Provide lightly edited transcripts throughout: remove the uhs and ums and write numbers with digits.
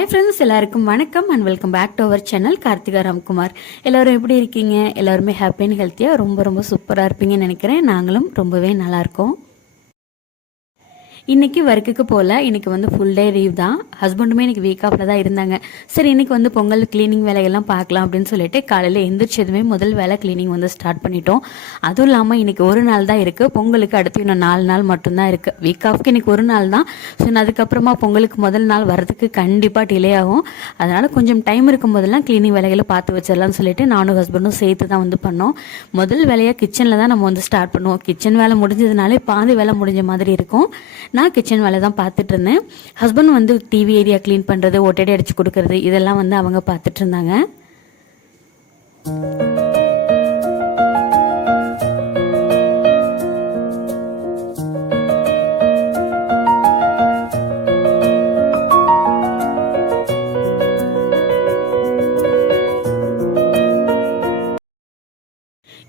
Hi friends, எல்லாருக்கும் வணக்கம் and welcome back to our channel Karthika Ramkumar. எல்லோரும் எப்படி இருக்கீங்க? எல்லாருமே ஹாப்பி அண்ட் ஹெல்த்தியாக ரொம்ப சூப்பராக இருப்பீங்கன்னு நினைக்கிறேன். நாங்களும் ரொம்பவே நல்லாயிருக்கோம். இன்றைக்கி ஒர்க்குக்கு போகல. இன்றைக்கி வந்து ஃபுல் டே லீவ் தான். ஹஸ்பண்டுமே இன்றைக்கி வீக் ஆஃபில் தான் இருந்தாங்க. சரி, இன்றைக்கி வந்து பொங்கல் க்ளீனிங் வேலையெல்லாம் பார்க்கலாம் அப்படின்னு சொல்லிட்டு காலையில் எந்திரிச்சதுமே முதல் வேலை க்ளீனிங் வந்து ஸ்டார்ட் பண்ணிட்டோம். அதுவும் இல்லாமல் இன்றைக்கி ஒரு நாள் தான் இருக்குது. பொங்கலுக்கு அடுத்து இன்னும் 4 நாள் மட்டும்தான் இருக்குது. வீக் ஆஃப்க்கு இன்றைக்கி ஒரு நாள் தான். ஸோ அதுக்கப்புறமா பொங்கலுக்கு முதல் நாள் வரதுக்கு கண்டிப்பாக டிலே ஆகும். அதனால் கொஞ்சம் டைம் இருக்கும் போதெல்லாம் க்ளீனிங் வேலைகளை பார்த்து வச்சிடலாம்னு சொல்லிட்டு நானும் ஹஸ்பண்டும் சேர்த்து தான் வந்து பண்ணோம். முதல் வேலையாக கிச்சனில் தான் நம்ம வந்து ஸ்டார்ட் பண்ணுவோம். கிச்சன் வேலை முடிஞ்சதுனாலே பாதி வேலை முடிஞ்ச மாதிரி இருக்கும். நான் கிச்சன் வேலை தான் பார்த்துட்டு இருந்தேன். ஹஸ்பண்ட் வந்து டிவி ஏரியா க்ளீன் பண்ணுறது, ஒட்டடை அடித்து கொடுக்கறது, இதெல்லாம் வந்து அவங்க பார்த்துட்டு இருந்தாங்க.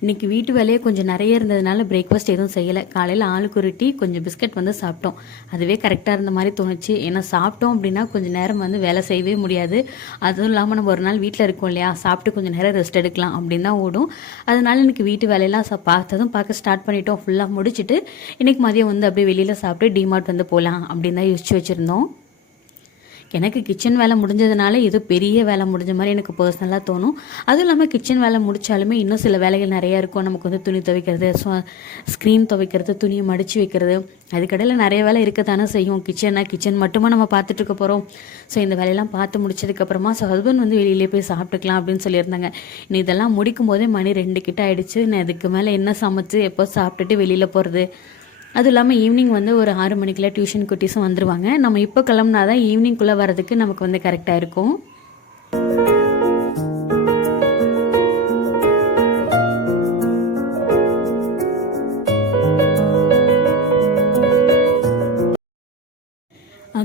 இன்றைக்கி வீட்டு வேலையே கொஞ்சம் நிறைய இருந்ததுனால பிரேக்ஃபாஸ்ட் எதுவும் செய்யலை. காலையில் ஆளுக்கு ஒரு டீ, கொஞ்சம் பிஸ்கட் வந்து சாப்பிட்டோம். அதுவே கரெக்டாக இருந்த மாதிரி தோணுச்சு. ஏன்னா சாப்பிட்டோம் அப்படின்னா கொஞ்சம் நேரம் வந்து வேலை செய்யவே முடியாது. அதுவும் இல்லாமல் நம்ம ஒரு நாள் வீட்டில் இருக்கோம் இல்லையா, சாப்பிட்டு கொஞ்சம் நேரம் ரெஸ்ட் எடுக்கலாம் அப்படின்னு தான் ஓடும். அதனால இன்றைக்கி வீட்டு வேலையெல்லாம் பார்க்க ஸ்டார்ட் பண்ணிட்டோம். ஃபுல்லாக முடிச்சுட்டு இன்றைக்கி மதியம் வந்து அப்படியே வெளியில் சாப்பிட்டு டிமார்ட் வந்து போகலாம் அப்படின்னு தான் யோசிச்சு வச்சுருந்தோம். எனக்கு கிச்சன் வேலை முடிஞ்சதுனால ஏதோ பெரிய வேலை முடிஞ்ச மாதிரி எனக்கு பர்சனலாக தோணும். அதுவும் இல்லாமல் கிச்சன் வேலை முடித்தாலுமே இன்னும் சில வேலைகள் நிறையா இருக்கும். நமக்கு வந்து துணி துவைக்கிறது, ஸ்க்ரீன் துவைக்கிறது, துணியை மடித்து வைக்கிறது, அதுக்கடையில் நிறைய வேலை இருக்க தானே செய்யும். கிச்சன் மட்டுமா நம்ம பார்த்துட்டு இருக்க போகிறோம். ஸோ இந்த வேலையெல்லாம் பார்த்து முடிச்சதுக்கப்புறமா ஹஸ்பண்ட் வந்து வெளியிலே போய் சாப்பிட்டுக்கலாம் அப்படின்னு சொல்லியிருந்தாங்க. இன்னும் இதெல்லாம் முடிக்கும் போதே மணி 2 கிட்ட ஆகிடுச்சு. நான் இதுக்கு மேலே என்ன சமைச்சு எப்போ சாப்பிட்டுட்டு வெளியில் போகிறது. அதுவும் இல்லாமல் ஈவினிங் வந்து ஒரு 6 மணிக்கெல்லாம் டியூஷன் குட்டீஸும் வந்துடுவாங்க. நம்ம இப்போ கிளம்புனா தான் ஈவினிங்குள்ளே வரதுக்கு நமக்கு வந்து கரெக்டாக இருக்கும்.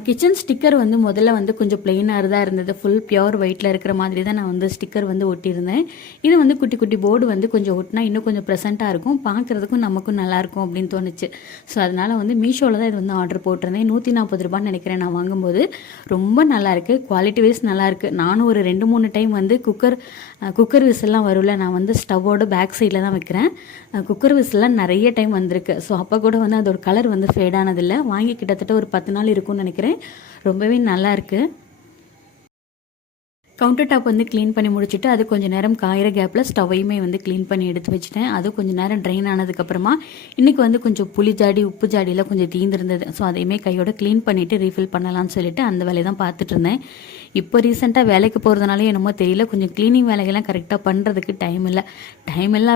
கிச்சன் ஸ்டிக்கர் வந்து முதல்ல வந்து கொஞ்சம் பிளெயினாக தான் இருந்தது. ஃபுல் பியோர் ஒயிட்டில் இருக்கிற மாதிரி தான் நான் வந்து ஸ்டிக்கர் வந்து ஒட்டியிருந்தேன். இது வந்து குட்டி குட்டி போர்டு வந்து கொஞ்சம் ஒட்டினா இன்னும் கொஞ்சம் ப்ரெசென்ட்டாக இருக்கும், பார்க்குறதுக்கும் நமக்கும் நல்லாயிருக்கும் அப்படின்னு தோணுச்சு. ஸோ அதனால் வந்து மீஷோவில் தான் இது வந்து ஆர்டர் போட்டிருந்தேன். 140 ரூபான்னு நினைக்கிறேன் நான் வாங்கும்போது. ரொம்ப நல்லாயிருக்கு, குவாலிட்டி வைஸ் நல்லாயிருக்கு. நானும் ஒரு 2-3 டைம் வந்து குக்கர் விசில்லாம் வரும்ல, நான் வந்து ஸ்டவ்வோட பேக் சைடில் தான் வைக்கிறேன். குக்கர் விசில்லாம் நிறைய டைம் வந்திருக்கு. ஸோ அப்போ கூட வந்து அதோட கலர் வந்து ஃபேட் ஆனதில்லை. வாங்கி கிட்டத்தட்ட ஒரு 10 நாள் இருக்கும்னு நினைக்கிறேன். ரொம்பவே நல்லா இருக்கு. கவுண்டர் டாப் வந்து க்ளீன் பண்ணி முடிச்சுட்டு அது கொஞ்சம் நேரம் காயிற கேப்பில் ஸ்டவ்வையுமே வந்து க்ளீன் பண்ணி எடுத்து வச்சுட்டேன். அது கொஞ்சம் நேரம் ட்ரைன் ஆனதுக்கப்புறமா இன்றைக்கி வந்து கொஞ்சம் புளி ஜாடி, உப்பு ஜாடியில் கொஞ்சம் தீர்ந்துருந்தது. ஸோ அதையுமே கையோட க்ளீன் பண்ணிவிட்டு ரீஃபில் பண்ணலாம்னு சொல்லிட்டு அந்த வேலையை தான் பார்த்துட்டு இருந்தேன். இப்போ ரீசெண்டாக வேலைக்கு போகிறதுனாலே என்னமோ தெரியல, கொஞ்சம் க்ளீனிங் வேலைகள்லாம் கரெக்டாக பண்ணுறதுக்கு டைம் இல்லை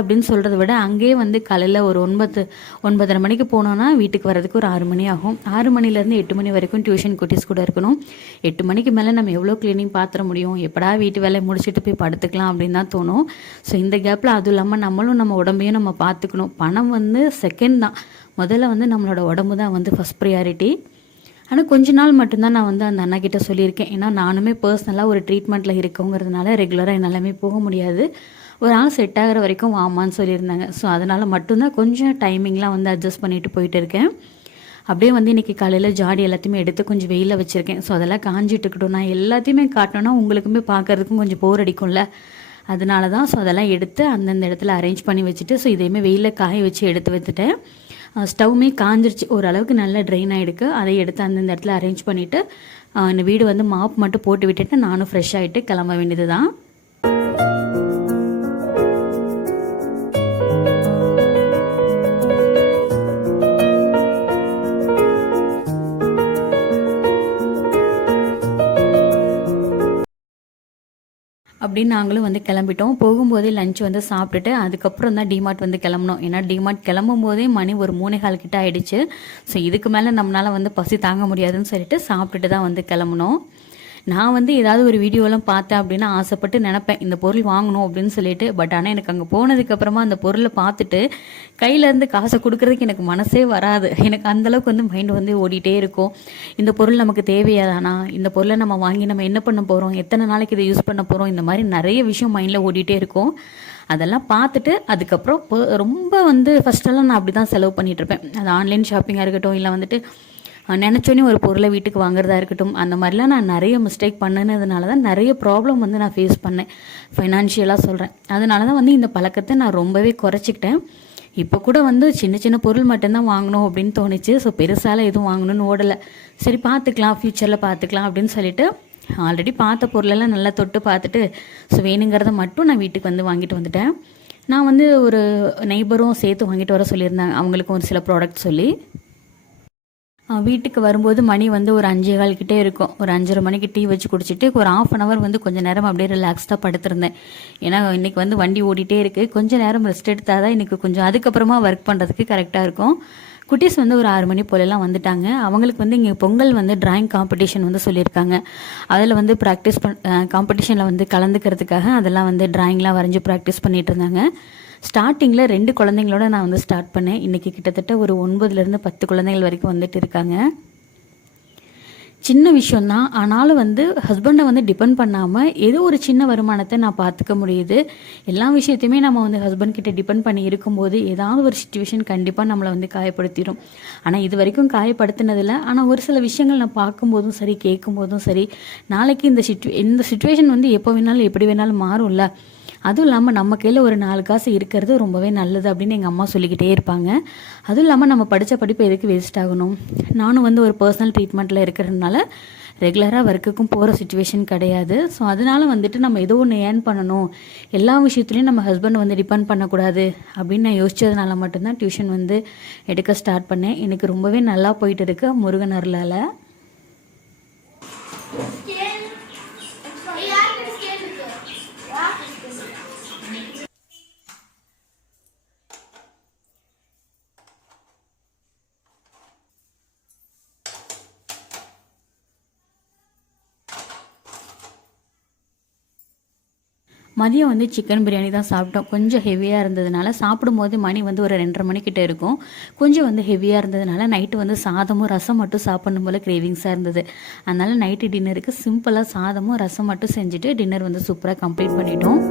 அப்படின்னு சொல்கிறத விட அங்கேயே வந்து காலையில் ஒரு 9:30 மணிக்கு போனோன்னா வீட்டுக்கு வரதுக்கு ஒரு 6 மணி ஆகும். 6 மணிலேருந்து 8 மணி வரைக்கும் டியூஷன் குட்டீஸ் கூட இருக்கணும். 8 மணிக்கு மேலே நம்ம எவ்வளோ க்ளீனிங் பாத்திர முடியும்? எப்படா வீட்டு வேலையை முடிச்சுட்டு போய் படுத்துக்கலாம் அப்படின்னு தான் தோணும். ஸோ இந்த கேப்பில் அதுவும் இல்லாமல் நம்ம உடம்பையும் நம்ம பார்த்துக்கணும். பணம் வந்து செகண்ட் தான், முதல்ல வந்து நம்மளோட உடம்பு தான் வந்து ஃபஸ்ட் ப்ரியாரிட்டி. ஆனால் கொஞ்ச நாள் மட்டும்தான் நான் வந்து அந்த அண்ணா கிட்ட சொல்லியிருக்கேன். ஏன்னா நானுமே பர்சனலாக ஒரு ட்ரீட்மெண்ட்டில் இருக்கோங்கிறதுனால ரெகுலராக என்னாலுமே போக முடியாது. ஒரு நாள் செட் ஆகிற வரைக்கும் வாமான்னு சொல்லியிருந்தாங்க. ஸோ அதனால் மட்டும்தான் கொஞ்சம் டைமிங்லாம் வந்து அட்ஜஸ்ட் பண்ணிட்டு போயிட்டு இருக்கேன். அப்படியே வந்து இன்றைக்கி காலையில் ஜாடி எல்லாத்தையுமே எடுத்து கொஞ்சம் வெயிலில் வச்சுருக்கேன். ஸோ அதெல்லாம் காஞ்சிட்டு இருக்கட்டும். நான் எல்லாத்தையுமே காட்டணும்னா உங்களுக்குமே பார்க்குறதுக்கும் கொஞ்சம் போர் அடிக்கும்ல, அதனால தான். ஸோ அதெல்லாம் எடுத்து அந்தந்த இடத்துல அரேஞ்ச் பண்ணி வச்சுட்டு ஸோ இதையுமே வெயிலில் காய வச்சு எடுத்து வச்சுட்டேன். ஸ்டவ்வுமே காஞ்சிருச்சு, ஓரளவுக்கு நல்லா ட்ரெயின் ஆகிடுக்கு. அதை எடுத்து அந்தந்த இடத்துல அரேஞ்ச் பண்ணிவிட்டு இந்த வீடு வந்து மாப் மட்டும் போட்டு விட்டுட்டு நானும் ஃப்ரெஷ் ஆகிட்டு கிளம்ப வேண்டியது தான். அப்படின்னு நாங்களும் வந்து கிளம்பிட்டோம். போகும்போதே லஞ்ச் வந்து சாப்பிட்டுட்டு அதுக்கப்புறம் தான் டிமார்ட் வந்து கிளம்பணும். ஏன்னா டிமார்ட் கிளம்பும் போதே மணி ஒரு 3:15 கிட்ட ஆகிடுச்சு. ஸோ இதுக்கு மேலே நம்மளால் வந்து பசி தாங்க முடியாதுன்னு சொல்லிட்டு சாப்பிட்டுட்டு தான் வந்து கிளம்பணும். நான் வந்து ஏதாவது ஒரு வீடியோலாம் பார்த்தேன் அப்படின்னா ஆசைப்பட்டு நினப்பேன் இந்த பொருள் வாங்கணும் அப்படின்னு சொல்லிட்டு. பட் ஆனால் எனக்கு அங்கே போனதுக்கப்புறமா அந்த பொருளை பார்த்துட்டு கையிலேருந்து காசை கொடுக்குறதுக்கு எனக்கு மனசே வராது. எனக்கு அந்தளவுக்கு வந்து மைண்ட் வந்து ஓடிட்டே இருக்கும். இந்த பொருள் நமக்கு தேவையாதானா, இந்த பொருளை நம்ம வாங்கி நம்ம என்ன பண்ண போகிறோம், எத்தனை நாளைக்கு இதை யூஸ் பண்ண போகிறோம், இந்த மாதிரி நிறைய விஷயம் மைண்டில் ஓடிட்டே இருக்கும். அதெல்லாம் பார்த்துட்டு அதுக்கப்புறம் ரொம்ப வந்து ஃபஸ்ட்டெல்லாம் நான் அப்படி தான் செலவு பண்ணிகிட்ருப்பேன். அது ஆன்லைன் ஷாப்பிங்காக இருக்கட்டும், இல்லை வந்துட்டு நினச்சோன்னே ஒரு பொருளை வீட்டுக்கு வாங்குறதா இருக்கட்டும், அந்த மாதிரிலாம் நான் நிறைய மிஸ்டேக் பண்ணினதுனால தான் நிறைய ப்ராப்ளம் வந்து நான் ஃபேஸ் பண்ணேன், ஃபைனான்ஷியலாக சொல்கிறேன். அதனால தான் வந்து இந்த பழக்கத்தை நான் ரொம்பவே குறைச்சிக்கிட்டேன். இப்போ கூட வந்து சின்ன சின்ன பொருள் மட்டும்தான் வாங்கணும் அப்படின்னு தோணுச்சு. ஸோ பெருசால எதுவும் வாங்கணும்னு ஓடலை. சரி பார்த்துக்கலாம், ஃப்யூச்சரில் பார்த்துக்கலாம் அப்படின்னு சொல்லிட்டு ஆல்ரெடி பார்த்த பொருளெல்லாம் நல்லா தொட்டு பார்த்துட்டு ஸோ வேணுங்கிறத மட்டும் நான் வீட்டுக்கு வந்து வாங்கிட்டு வந்துட்டேன். நான் வந்து ஒரு நெய்பரும் சேர்த்து வாங்கிட்டு வர சொல்லியிருந்தாங்க, அவங்களுக்கும் ஒரு சில ப்ராடக்ட் சொல்லி. வீட்டுக்கு வரும்போது மணி வந்து ஒரு 5:15 கிட்டே இருக்கும். ஒரு 5:30 மணிக்கு டீ வச்சு குடிச்சிட்டு ஒரு 1/2 hour வந்து கொஞ்சம் நேரம் அப்படியே ரிலாக்ஸ்டாக படுத்திருந்தேன். ஏன்னா இன்றைக்கி வந்து வண்டி ஓடிட்டே இருக்குது, கொஞ்சம் நேரம் ரெஸ்ட் எடுத்தால் தான் இன்றைக்கி கொஞ்சம் அதுக்கப்புறமா ஒர்க் பண்ணுறதுக்கு கரெக்டாக இருக்கும். குட்டீஸ் வந்து ஒரு 6 மணி போலலாம் வந்துட்டாங்க. அவங்களுக்கு வந்து இங்கே பொங்கல் வந்து டிராயிங் காம்படிஷன் வந்து சொல்லியிருக்காங்க. அதில் வந்து ப்ராக்டிஸ் காம்படிஷனில் வந்து கலந்துக்கிறதுக்காக அதெல்லாம் வந்து டிராயிங்லாம் வரைஞ்சி ப்ராக்டிஸ் பண்ணிகிட்டு இருந்தாங்க. ஸ்டார்டிங்கில் 2 குழந்தைங்களோட நான் வந்து ஸ்டார்ட் பண்ணேன். இன்றைக்கி கிட்டத்தட்ட ஒரு 9லேருந்து 10 குழந்தைகள் வரைக்கும் வந்துட்டு இருக்காங்க. சின்ன விஷயந்தான், ஆனாலும் வந்து ஹஸ்பண்டை வந்து டிபெண்ட் பண்ணாமல் ஏதோ ஒரு சின்ன வருமானத்தை நான் பார்த்துக்க முடியுது. எல்லா விஷயத்தையுமே நம்ம வந்து ஹஸ்பண்ட் கிட்ட டிபெண்ட் பண்ணி இருக்கும்போது ஏதாவது ஒரு சுச்சுவேஷன் கண்டிப்பாக நம்மளை வந்து காயப்படுத்திடும். ஆனால் இது வரைக்கும் காயப்படுத்தினதில்லை. ஆனால் ஒரு சில விஷயங்கள் நான் பார்க்கும்போதும் சரி, கேட்கும்போதும் சரி, நாளைக்கு இந்த சுச்சுவேஷன் வந்து எப்போ வேணாலும் எப்படி வேணாலும் மாறும்ல. அதுவும் இல்லாமல் நம்ம கையில் ஒரு 4 காசு இருக்கிறது ரொம்பவே நல்லது அப்படின்னு எங்கள் அம்மா சொல்லிக்கிட்டே இருப்பாங்க. அதுவும் இல்லாமல் நம்ம படித்த படிப்பு எதுக்கு வேஸ்ட் ஆகணும். நானும் வந்து ஒரு பர்சனல் ட்ரீட்மெண்ட்டில் இருக்கிறதுனால ரெகுலராக ஒர்க்குக்கும் போகிற சுச்சுவேஷன் கிடையாது. ஸோ அதனால வந்துட்டு நம்ம ஏதோ ஒன்று ஏர்ன் பண்ணணும், எல்லா விஷயத்துலையும் நம்ம ஹஸ்பண்ட் வந்து டிபெண்ட் பண்ணக்கூடாது அப்படின்னு நான் யோசிச்சதுனால மட்டும்தான் டியூஷன் வந்து எடுக்க ஸ்டார்ட் பண்ணேன். எனக்கு ரொம்பவே நல்லா போயிட்டு இருக்கு முருகன் அருளால். மதியம் வந்து சிக்கன் பிரியாணி தான் சாப்பிட்டோம். கொஞ்சம் ஹெவியாக இருந்ததுனால சாப்பிடும்போது மணி வந்து ஒரு 2:30 மணிக்கிட்ட இருக்கும். கொஞ்சம் வந்து ஹெவியாக இருந்ததுனால நைட்டு வந்து சாதமும் ரசம் மட்டும் சாப்பிடணும் போல் கிரேவிங்ஸாக இருந்தது. அதனால் நைட்டு டின்னருக்கு சிம்பிளாக சாதமும் ரசம் மட்டும் செஞ்சுட்டு டின்னர் வந்து சூப்பராக கம்ப்ளீட் பண்ணிட்டோம்.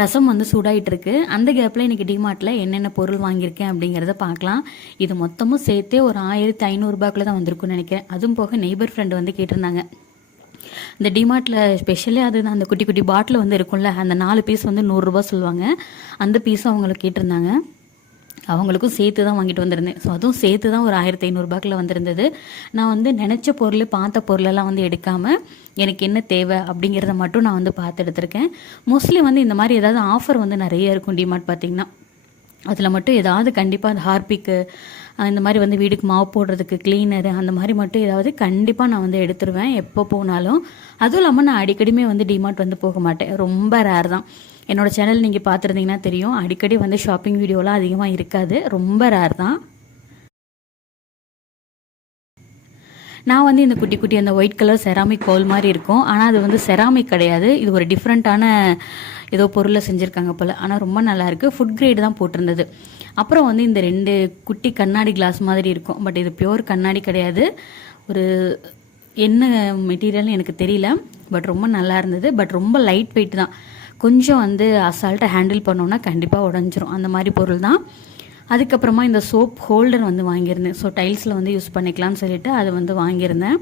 ரசம் வந்து சூடாகிட்டு இருக்கு. அந்த கேப்பில் இன்றைக்கி டிமார்ட்டில் என்னென்ன பொருள் வாங்கியிருக்கேன் அப்படிங்கிறத பார்க்கலாம். இது மொத்தமும் சேர்த்தே ஒரு 1500 தான் வந்திருக்குன்னு நினைக்கிறேன். அதுவும் போக நெய்பர் ஃப்ரெண்டு வந்து கேட்டிருந்தாங்க, இந்த டிமார்ட்டில் ஸ்பெஷலே அது அந்த குட்டி குட்டி பாட்டில் வந்து இருக்கும்ல, அந்த 4 பீஸ் வந்து 100 ரூபா சொல்லுவாங்க. அந்த பீஸும் அவங்களுக்கு கேட்டிருந்தாங்க. அவங்களுக்கும் சேர்த்து தான் வாங்கிட்டு வந்திருந்தேன். ஸோ அதுவும் சேர்த்து தான் ஒரு 1500 வந்திருந்தது. நான் வந்து நினச்ச பொருள் பார்த்த பொருளெல்லாம் வந்து எடுக்காமல் எனக்கு என்ன தேவை அப்படிங்கிறத மட்டும் நான் வந்து பார்த்து எடுத்திருக்கேன். மோஸ்ட்லி வந்து இந்த மாதிரி ஏதாவது ஆஃபர் வந்து நிறைய இருக்கும் டிமார்ட் பார்த்திங்கன்னா. அதில் மட்டும் ஏதாவது கண்டிப்பாக அந்த ஹார்பிக்கு இந்த மாதிரி வந்து வீடுக்கு மாவு போடுறதுக்கு கிளீனரு அந்த மாதிரி மட்டும் ஏதாவது கண்டிப்பாக நான் வந்து எடுத்துருவேன் எப்போ போனாலும். அதுவும் இல்லாமல் நான் அடிக்கடியுமே வந்து டிமார்ட் வந்து போக மாட்டேன், ரொம்ப ரேர் தான். என்னோடய சேனல் நீங்கள் பார்த்துருந்தீங்கன்னா தெரியும், அடிக்கடி வந்து ஷாப்பிங் வீடியோலாம் அதிகமாக இருக்காது, ரொம்ப ரேர் தான். நான் வந்து இந்த குட்டி குட்டி அந்த ஒயிட் கலர் செராமிக் பவுல் மாதிரி இருக்கும், ஆனால் அது வந்து செராமிக் கிடையாது, இது ஒரு டிஃப்ரெண்ட்டான ஏதோ பொருளை செஞ்சுருக்காங்க போல். ஆனால் ரொம்ப நல்லாயிருக்கு, ஃபுட் கிரேடு தான் போட்டிருந்தது. அப்புறம் வந்து இந்த 2 குட்டி கண்ணாடி கிளாஸ் மாதிரி இருக்கும், பட் இது பியோர் கண்ணாடி கிடையாது, ஒரு என்ன மெட்டீரியல்னு எனக்கு தெரியல, பட் ரொம்ப நல்லா இருந்தது. பட் ரொம்ப லைட் வெயிட் தான், கொஞ்சம் வந்து அசால்ட்டாக ஹேண்டில் பண்ணோன்னா கண்டிப்பாக உடஞ்சிரும், அந்த மாதிரி பொருள் தான். அதுக்கப்புறமா இந்த சோப் ஹோல்டர் வந்து வாங்கியிருந்தேன். ஸோ டைல்ஸில் வந்து யூஸ் பண்ணிக்கலாம்னு சொல்லிட்டு அது வந்து வாங்கியிருந்தேன்.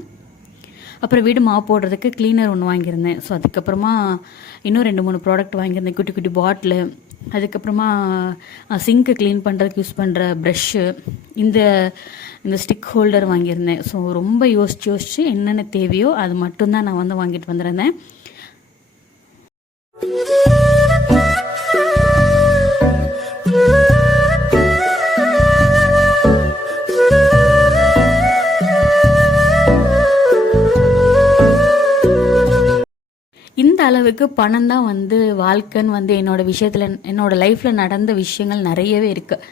அப்புறம் வீடு மாவு போடுறதுக்கு க்ளீனர் ஒன்று வாங்கியிருந்தேன். ஸோ அதுக்கப்புறமா இன்னும் 2-3 ப்ராடக்ட் வாங்கியிருந்தேன், குட்டி குட்டி பாட்டிலு. அதுக்கப்புறமா சிங்க்கு க்ளீன் பண்ணுறதுக்கு யூஸ் பண்ணுற ப்ரஷ்ஷு, இந்த ஸ்டிக் ஹோல்டர் வாங்கியிருந்தேன். ஸோ ரொம்ப யோசிச்சு என்னென்ன தேவையோ அது மட்டும்தான் நான் வந்து வாங்கிட்டு வந்திருந்தேன். இந்த அளவுக்கு பணம் தான் வந்து வாழ்க்கைன்னு வந்து என்னோடய விஷயத்தில் என்னோடய லைஃப்பில் நடந்த விஷயங்கள் நிறையவே இருக்குது.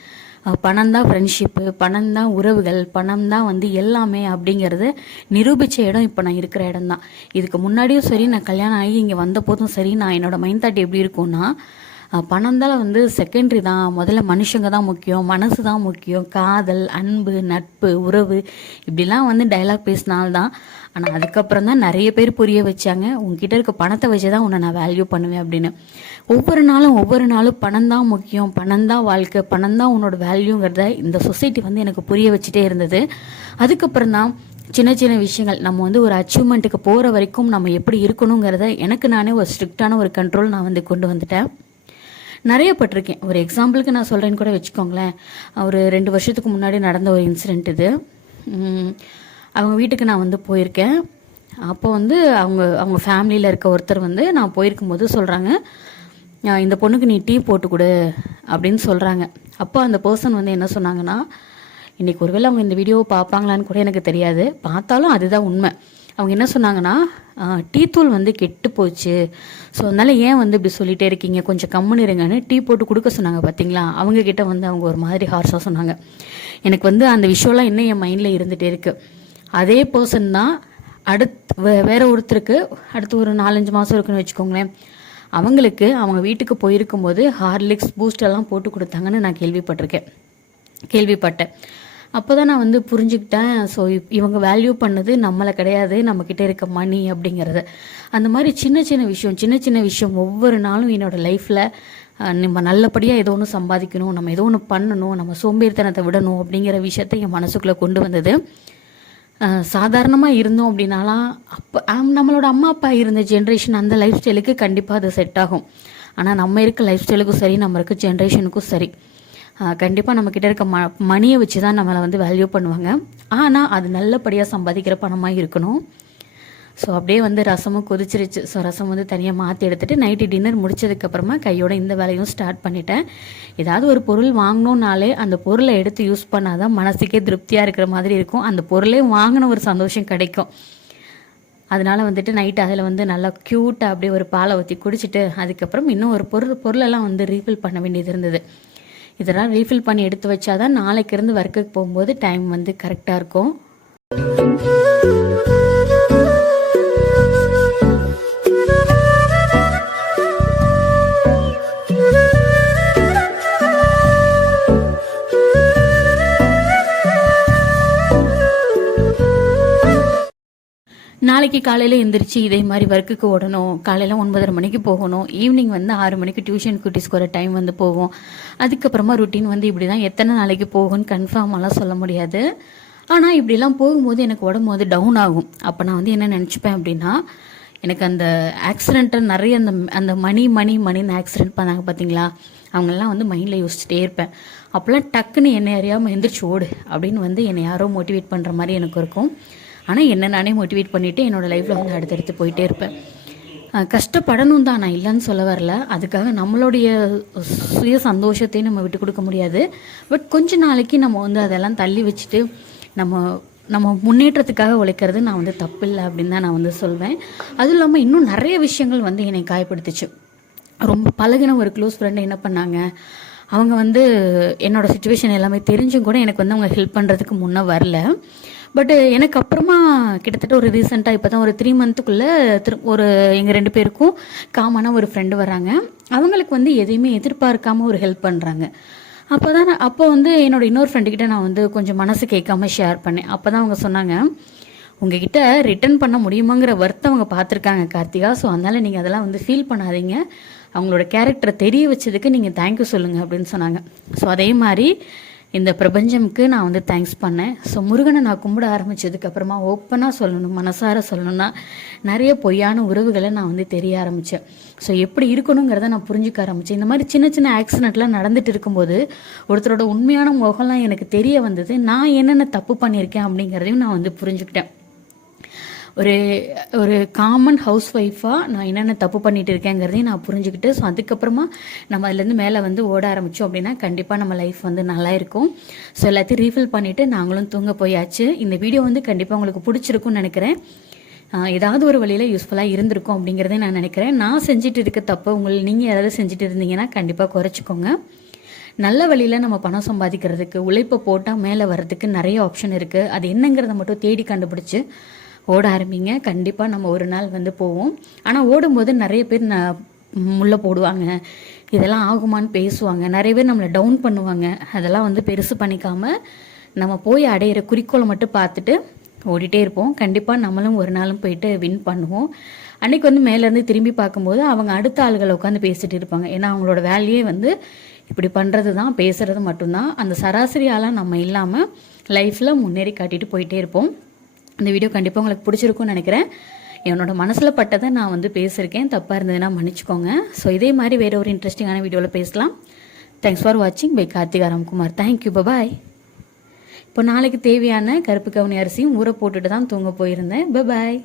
பணம் தான் ஃப்ரெண்ட்ஷிப்பு, பணம் தான் உறவுகள், பணம் தான் வந்து எல்லாமே அப்படிங்கிறது நிரூபித்த இடம் இப்போ நான் இருக்கிற இடம் தான். இதுக்கு முன்னாடியும் சரி, நான் கல்யாணம் ஆகி இங்கே வந்த போதும் சரி, நான் என்னோடய மைண்ட் தாட் எப்படி இருக்கும்னா, பணம் தான் வந்து செகண்டரி தான், முதல்ல மனுஷங்க தான் முக்கியம், மனசு தான் முக்கியம், காதல், அன்பு, நட்பு, உறவு இப்படிலாம் வந்து டைலாக் பேசினால்தான். ஆனால் அதுக்கப்புறம் தான் நிறைய பேர் புரிய வச்சாங்க, உங்ககிட்ட இருக்க பணத்தை வச்சு தான் உன்னை நான் வேல்யூ பண்ணுவேன் அப்படின்னு. ஒவ்வொரு நாளும் பணம் தான் முக்கியம், பணம் தான் வாழ்க்கை, பணம் தான் உன்னோட வேல்யூங்கிறத இந்த சொசைட்டி வந்து எனக்கு புரிய வச்சுட்டே இருந்தது. அதுக்கப்புறம் தான் சின்ன சின்ன விஷயங்கள், நம்ம வந்து ஒரு அச்சீவ்மெண்ட்டுக்கு போகிற வரைக்கும் நம்ம எப்படி இருக்கணுங்கிறத எனக்கு நானே ஒரு ஸ்ட்ரிக்டான ஒரு கண்ட்ரோல் நான் வந்து கொண்டு வந்துட்டேன். நிறைய பட்டிருக்கேன். ஒரு எக்ஸாம்பிளுக்கு நான் சொல்கிறேன்னு கூட வச்சுக்கோங்களேன். ஒரு 2 வருஷத்துக்கு முன்னாடி நடந்த ஒரு இன்சிடெண்ட் இது. அவங்க வீட்டுக்கு நான் வந்து போயிருக்கேன். அப்போ வந்து அவங்க ஃபேமிலியில் இருக்க ஒருத்தர் வந்து நான் போயிருக்கும்போது சொல்கிறாங்க, இந்த பொண்ணுக்கு நீ டீ போட்டு கொடு அப்படின்னு சொல்கிறாங்க. அப்போ அந்த பர்சன் வந்து என்ன சொன்னாங்கன்னா, இன்றைக்கி ஒருவேளை அவங்க இந்த வீடியோவை பார்ப்பாங்களான்னு கூட எனக்கு தெரியாது, பார்த்தாலும் அதுதான் உண்மை. அவங்க என்ன சொன்னாங்கன்னா, டீ தூள் வந்து கெட்டு போச்சு, ஸோ அதனால் ஏன் வந்து இப்படி சொல்லிகிட்டே இருக்கீங்க, கொஞ்சம் கம்முன்னு இருங்கன்னு டீ போட்டு கொடுக்க சொன்னாங்க. பார்த்தீங்களா, அவங்கக்கிட்ட வந்து அவங்க ஒரு மாதிரி ஹார்ஸாக சொன்னாங்க. எனக்கு வந்து அந்த விஷயம்லாம் இன்னும் என் மைண்டில் இருந்துகிட்டே இருக்குது. அதே பர்சன் தான் வேற ஒருத்தருக்கு அடுத்து ஒரு 4-5 மாதம் இருக்குன்னு வச்சுக்கோங்களேன், அவங்களுக்கு அவங்க வீட்டுக்கு போயிருக்கும்போது ஹார்லிக்ஸ், பூஸ்ட் எல்லாம் போட்டு கொடுத்தாங்கன்னு நான் கேள்விப்பட்டேன். அப்போ தான் நான் வந்து புரிஞ்சுக்கிட்டேன், ஸோ இவங்க வேல்யூ பண்ணது நம்மளை கிடையாது, நம்மக்கிட்ட இருக்க மணி அப்படிங்கிறது. அந்த மாதிரி சின்ன சின்ன விஷயம் ஒவ்வொரு நாளும் என்னோடய லைஃப்பில் நம்ம நல்லபடியாக ஏதோ ஒன்று சம்பாதிக்கணும், நம்ம ஏதோ ஒன்று பண்ணணும், நம்ம சோம்பேறித்தனத்தை விடணும் அப்படிங்கிற விஷயத்த என் மனசுக்குள்ளே கொண்டு வந்தது. சாதாரணமாக இருந்தோம் அப்படின்னாலாம் அப்போ நம்மளோட அம்மா அப்பா இருந்த ஜென்ரேஷன் அந்த லைஃப் ஸ்டைலுக்கு கண்டிப்பாக அது செட் ஆகும். ஆனால் நம்ம இருக்க லைஃப் ஸ்டைலுக்கும் சரி, நம்ம இருக்க ஜென்ரேஷனுக்கும் சரி, கண்டிப்பாக நம்மக்கிட்ட இருக்க மணியை வச்சு தான் நம்மளை வந்து வேல்யூ பண்ணுவாங்க. ஆனால் அது நல்லபடியாக சம்பாதிக்கிற பணமாக இருக்கணும். ஸோ அப்படியே வந்து ரசமும் கொதிச்சிருச்சு. ஸோ ரசம் வந்து தனியாக மாற்றி எடுத்துகிட்டு நைட்டு டின்னர் முடிச்சதுக்கப்புறமா கையோட இந்த வேலையும் ஸ்டார்ட் பண்ணிட்டேன். ஏதாவது ஒரு பொருள் வாங்கணுன்னாலே அந்த பொருளை எடுத்து யூஸ் பண்ணாதான் மனசுக்கே திருப்தியாக இருக்கிற மாதிரி இருக்கும், அந்த பொருளே வாங்கின ஒரு சந்தோஷம் கிடைக்கும். அதனால் வந்துட்டு நைட்டு அதில் வந்து நல்லா க்யூட்டாக அப்படியே ஒரு பாலை ஊற்றி குடிச்சிட்டு அதுக்கப்புறம் இன்னும் ஒரு பொருளெல்லாம் வந்து ரீஃபில் பண்ண வேண்டியது இருந்தது. இதெல்லாம் ரீஃபில் பண்ணி எடுத்து வச்சாதான் நாளைக்கு இருந்து ஒர்க்குக்கு போகும்போது டைம் வந்து கரெக்டாக இருக்கும். நாளைக்கு காலையில் எந்திரிச்சு இதே மாதிரி ஒர்க்குக்கு ஓடணும். காலையில் 9:30 மணிக்கு போகணும், ஈவினிங் வந்து 6 மணிக்கு டியூஷன் குட்டிஸ்க்கு ஒரு டைம் வந்து போகும். அதுக்கப்புறமா ருட்டீன் வந்து இப்படி தான் எத்தனை நாளைக்கு போகும்னு கன்ஃபார்மெல்லாம் சொல்ல முடியாது. ஆனால் இப்படிலாம் போகும்போது எனக்கு உடம்பு வந்து டவுன் ஆகும். அப்போ நான் வந்து என்ன நினச்சிப்பேன் அப்படின்னா, எனக்கு அந்த ஆக்சிடெண்ட்டை நிறைய அந்த மணின்னு ஆக்சிடெண்ட் பண்ணாங்க பார்த்தீங்களா, அவங்களெல்லாம் வந்து மைண்டில் யோசிச்சுட்டே இருப்பேன். அப்போல்லாம் டக்குன்னு என்னை அறியாமல் எந்திரிச்சு ஓடு அப்படின்னு வந்து என்னை யாரோ மோட்டிவேட் பண்ணுற மாதிரி எனக்கு இருக்கும். ஆனால் என்ன நானே மோட்டிவேட் பண்ணிவிட்டு என்னோடய லைஃப்பில் வந்து அடுத்தடுத்து போயிட்டே இருப்பேன். கஷ்டப்படணும் தான், நான் இல்லைன்னு சொல்ல வரல. அதுக்காக நம்மளுடைய சுய சந்தோஷத்தையும் நம்ம விட்டு கொடுக்க முடியாது. பட் கொஞ்ச நாளைக்கு நம்ம வந்து அதெல்லாம் தள்ளி வச்சுட்டு நம்ம முன்னேற்றத்துக்காக உழைக்கிறது நான் வந்து தப்பு இல்லை அப்படின்னு தான் நான் வந்து சொல்வேன். அதுவும் இல்லாமல் இன்னும் நிறைய விஷயங்கள் வந்து என்னை காயப்படுத்துச்சு. ரொம்ப பழகின ஒரு க்ளோஸ் ஃப்ரெண்டு என்ன பண்ணாங்க, அவங்க வந்து என்னோடய சுச்சுவேஷன் எல்லாமே தெரிஞ்சும் கூட எனக்கு வந்து அவங்க ஹெல்ப் பண்ணுறதுக்கு முன்னே வரல. பட் எனக்கு அப்புறமா கிட்டத்தட்ட ஒரு ரீசெண்டாக இப்போ தான் ஒரு 3 மந்த்துக்குள்ளே ஒரு எங்கள் 2 பேருக்கும் காமனாக ஒரு ஃப்ரெண்டு வராங்க. அவங்களுக்கு வந்து எதையுமே எதிர்பார்க்காம ஒரு ஹெல்ப் பண்ணுறாங்க. அப்போ வந்து என்னோட இன்னொரு ஃப்ரெண்டுக்கிட்ட நான் வந்து கொஞ்சம் மனசு கேட்காம ஷேர் பண்ணேன். அப்போ தான் அவங்க சொன்னாங்க, உங்ககிட்ட ரிட்டர்ன் பண்ண முடியுமாங்கிற வருத்தம் அவங்க பார்த்துருக்காங்க கார்த்திகா, ஸோ அதனால் நீங்கள் அதெல்லாம் வந்து ஃபீல் பண்ணாதீங்க, அவங்களோட கேரக்டரை தெரிய வச்சதுக்கு நீங்கள் தேங்க்யூ சொல்லுங்கள் அப்படின்னு சொன்னாங்க. ஸோ அதே மாதிரி இந்த பிரபஞ்சம்க்கு நான் வந்து தேங்க்ஸ் பண்ணேன். ஸோ முருகனை நான் கும்பிட ஆரம்பித்ததுக்கப்புறமா ஓப்பனாக சொல்லணும், மனசார சொல்லணும்னா நிறைய பொய்யான உறவுகளை நான் வந்து தெரிய ஆரம்பித்தேன். ஸோ எப்படி இருக்கணுங்கிறத நான் புரிஞ்சுக்க ஆரம்பித்தேன். இந்த மாதிரி சின்ன சின்ன ஆக்சிடெண்ட்லாம் நடந்துட்டு இருக்கும்போது ஒருத்தரோட உண்மையான முகம்லாம் எனக்கு தெரிய வந்தது. நான் என்னென்ன தப்பு பண்ணியிருக்கேன் அப்படிங்கிறதையும் நான் வந்து புரிஞ்சுக்கிட்டேன். ஒரு காமன் ஹவுஸ் ஒய்ஃபாக நான் என்னென்ன தப்பு பண்ணிட்டு இருக்கேங்கிறதையும் நான் புரிஞ்சுக்கிட்டு, ஸோ அதுக்கப்புறமா நம்ம அதுலேருந்து மேலே வந்து ஓட ஆரம்பித்தோம் அப்படின்னா கண்டிப்பாக நம்ம லைஃப் வந்து நல்லா இருக்கும். ஸோ எல்லாத்தையும் ரீஃபில் பண்ணிவிட்டு நாங்களும் தூங்க போயாச்சு. இந்த வீடியோ வந்து கண்டிப்பாக உங்களுக்கு பிடிச்சிருக்கும்னு நினைக்கிறேன். ஏதாவது ஒரு வழியில் யூஸ்ஃபுல்லாக இருந்திருக்கும் அப்படிங்கிறதே நான் நினைக்கிறேன். நான் செஞ்சுட்டு இருக்க தப்பு நீங்கள் ஏதாவது செஞ்சுட்டு இருந்தீங்கன்னா கண்டிப்பாக குறைச்சிக்கோங்க. நல்ல வழியில் நம்ம பணம் சம்பாதிக்கிறதுக்கு உழைப்பை போட்டால் மேலே வர்றதுக்கு நிறைய ஆப்ஷன் இருக்குது. அது என்னங்கிறத மட்டும் தேடி கண்டுபிடிச்சி ஓட ஆரம்பிங்க. கண்டிப்பாக நம்ம ஒரு நாள் வந்து போவோம். ஆனால் ஓடும்போது நிறைய பேர் முள்ள போடுவாங்க, இதெல்லாம் ஆகுமான்னு பேசுவாங்க, நிறைய பேர் நம்மளை டவுன் பண்ணுவாங்க. அதெல்லாம் வந்து பெருசு பண்ணிக்காமல் நம்ம போய் அடையிற குறிக்கோளை மட்டும் பார்த்துட்டு ஓடிட்டே இருப்போம். கண்டிப்பாக நம்மளும் ஒரு நாளும் போயிட்டு வின் பண்ணுவோம். அன்றைக்கி வந்து மேலேருந்து திரும்பி பார்க்கும்போது அவங்க அடுத்த ஆளுகளை உட்காந்து பேசிகிட்டு இருப்பாங்க. ஏன்னா அவங்களோட வேலையே வந்து இப்படி பண்ணுறது தான், பேசுகிறது மட்டும்தான். அந்த சராசரியாலாம் நம்ம இல்லாமல் லைஃப்பில் முன்னேறி காட்டிட்டு போயிட்டே இருப்போம். இந்த வீடியோ கண்டிப்பாக உங்களுக்கு பிடிச்சிருக்கும்னு நினைக்கிறேன். என்னோட மனசில் பட்டதை நான் வந்து பேசியிருக்கேன், தப்பாக இருந்ததுன்னா மன்னிச்சுக்கோங்க. ஸோ இதே மாதிரி வேறு ஒரு இன்ட்ரெஸ்டிங்கான வீடியோவில் பேசலாம். தேங்க்ஸ் ஃபார் வாட்சிங். Bye Karthika Ramkumar. Thank you, bye bye. இப்போ நாளைக்கு தேவையான கருப்பு கவுனி அரிசியும் ஊற போட்டுட்டு தான் தூங்க போயிருந்தேன். பபாய்.